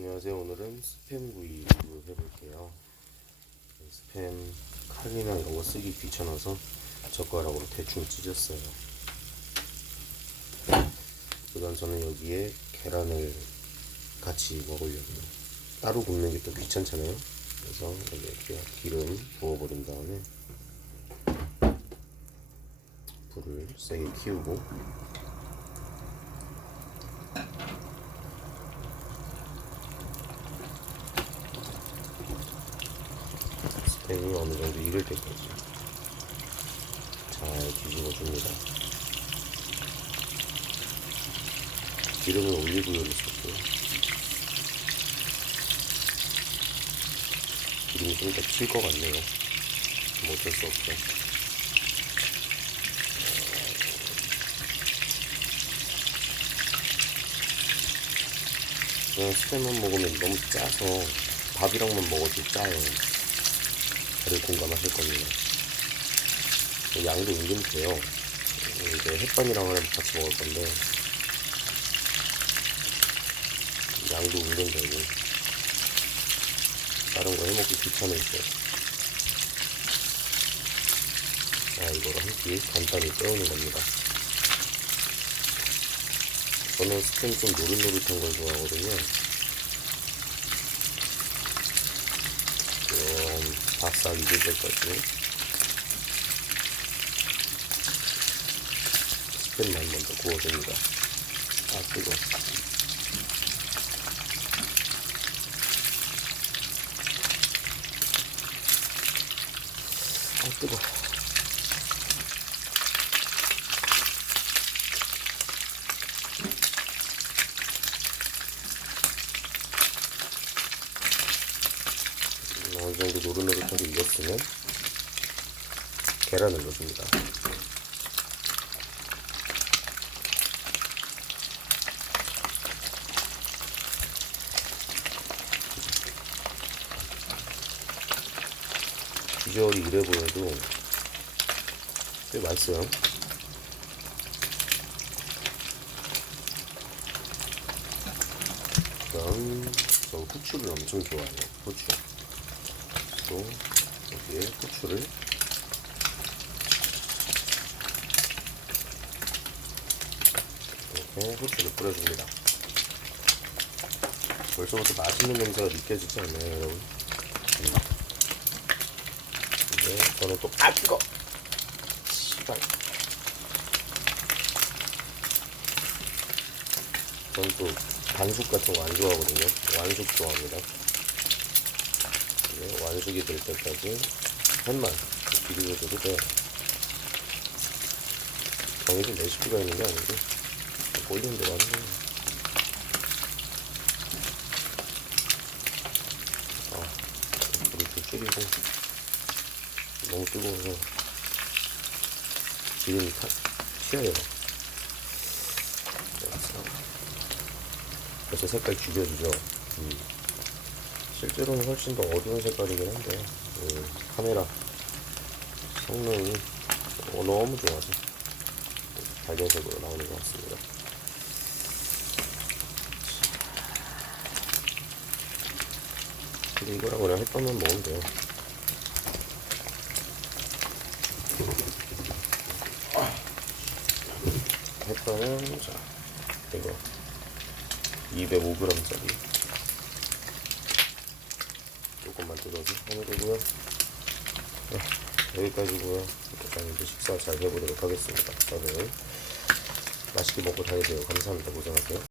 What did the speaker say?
안녕하세요. 오늘은 스팸 구이 리뷰 해볼게요. 스팸 칼이나 이런 거 쓰기 귀찮아서 젓가락으로 대충 찢었어요. 그다음 저는 여기에 계란을 같이 먹으려고요. 따로 굽는 게 또 귀찮잖아요. 그래서 이렇게 기름 부어버린 다음에 불을 세게 키우고 스팸이 어느 정도 익을 때까지 잘 뒤집어 줍니다. 기름은 올리브유를 썼고요. 기름이 좀더튈것 같네요. 뭐 어쩔 수 없죠. 그냥 스팸만 먹으면 너무 짜서 밥이랑만 먹어도 짜요. 다들 공감하실 겁니다. 양도 은근 돼요. 이제 햇반이랑 같이 먹을 건데 양도 은근 되고 다른 거 해먹기 때. 자, 이거를 한 끼 간단히 때우는 겁니다. 저는 스팸 좀 노릇노릇한 걸 좋아하거든요. 좀 바싹 익을 때까지 스팸만 먼저 구워줍니다. 아, 뜨거. 아, 뜨거. 어느 정도 노릇노릇하게 익었으면 계란을 넣어줍니다. 비주얼이 이래 보여도 꽤 맛있어요. 그다음 저 후추를 엄청 좋아해요. 후추. 또 여기에 후추를 이렇게 후추를 뿌려줍니다. 벌써부터 맛있는 냄새가 느껴지지 않나요, 여러분? 음. 근데 저는 또, 아, 뜨거! 씨발. 저는 또 반숙 같은 거 안 좋아하거든요. 완숙 좋아합니다. 네, 완숙이 될 때까지 햇만 비벼줘도 돼. 정해진 레시피가 있는 게 아니고 보이는 대로 하는 거예요. 아, 불을 좀 줄이고 너무 뜨거워서 기름이 타, 튀어요. 그래서 벌써 색깔 죽여주죠. 음. 실제로는 훨씬 더 어두운 색깔이긴 한데 그 카메라 성능이 어, 너무 좋아서 밝은색으로 나오는 것 같습니다. 근데 이거랑 그냥 햇반만 먹으면 돼요. 햇반은 자 이거 205g짜리 조금만 뜯어서 하면 되고요. 네, 여기까지고요. 이제 식사 잘 해보도록 하겠습니다. 다들 맛있게 먹고 다니세요. 감사합니다. 고생하세요.